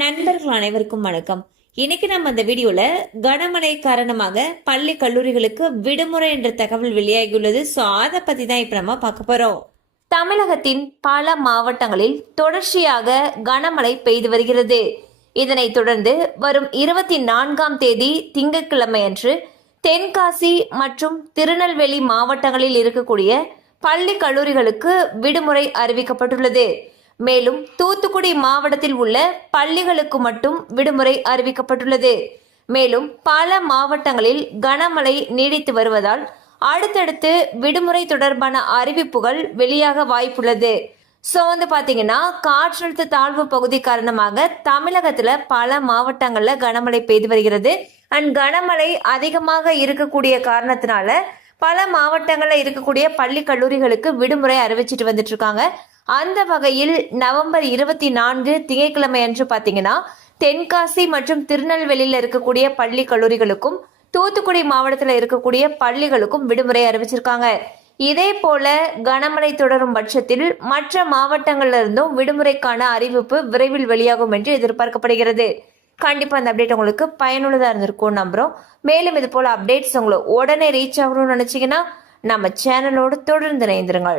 நண்பர்கள் அனைவருக்கும் வணக்கம். இன்னைக்கு நம்ம இந்த வீடியோல கனமழை காரணமாக பள்ளி கல்லூரிகளுக்கு விடுமுறை என்ற தகவல் வெளியாகியுள்ளது. சோ அதை பத்தி தான் இப்ப நம்ம பார்க்க போறோம். தமிழகத்தின் பல மாவட்டங்களில் தொடர்ச்சியாக கனமழை பெய்து வருகிறது. இதனைத் தொடர்ந்து வரும் 24ஆம் தேதி திங்கட்கிழமை அன்று தென்காசி மற்றும் திருநெல்வேலி மாவட்டங்களில் இருக்கக்கூடிய பள்ளி கல்லூரிகளுக்கு விடுமுறை அறிவிக்கப்பட்டுள்ளது. மேலும் தூத்துக்குடி மாவட்டத்தில் உள்ள பள்ளிகளுக்கு மட்டும் விடுமுறை அறிவிக்கப்பட்டுள்ளது. மேலும் பல மாவட்டங்களில் கனமழை நீடித்து வருவதால் அடுத்தடுத்து விடுமுறை தொடர்பான அறிவிப்புகள் வெளியாக வாய்ப்புள்ளது. ஸோ பாத்தீங்கன்னா காற்றழுத்த தாழ்வு பகுதி காரணமாக தமிழகத்துல பல மாவட்டங்கள்ல கனமழை பெய்து வருகிறது. அண்ட் கனமழை அதிகமாக இருக்கக்கூடிய காரணத்தினால பல மாவட்டங்கள்ல இருக்கக்கூடிய பள்ளி கல்லூரிகளுக்கு விடுமுறை அறிவிச்சிட்டு வந்துட்டு இருக்காங்க. அந்த வகையில் நவம்பர் 24 திங்கட்கிழமை அன்று பாத்தீங்கன்னா தென்காசி மற்றும் திருநெல்வேலியில் இருக்கக்கூடிய பள்ளி கல்லூரிகளுக்கும் தூத்துக்குடி மாவட்டத்தில் இருக்கக்கூடிய பள்ளிகளுக்கும் விடுமுறை அறிவிச்சிருக்காங்க. இதே போல கனமழை தொடரும் பட்சத்தில் மற்ற மாவட்டங்கள்ல இருந்தும் விடுமுறைக்கான அறிவிப்பு விரைவில் வெளியாகும் என்று எதிர்பார்க்கப்படுகிறது. கண்டிப்பா அந்த அப்டேட் உங்களுக்கு பயனுள்ளதா இருந்திருக்கும் நம்புறோம். மேலும் இது போல அப்டேட்ஸ் உங்களை உடனே ரீச் ஆகணும்னு நினைச்சீங்கன்னா நம்ம சேனலோடு தொடர்ந்து இணைந்திருங்கள்.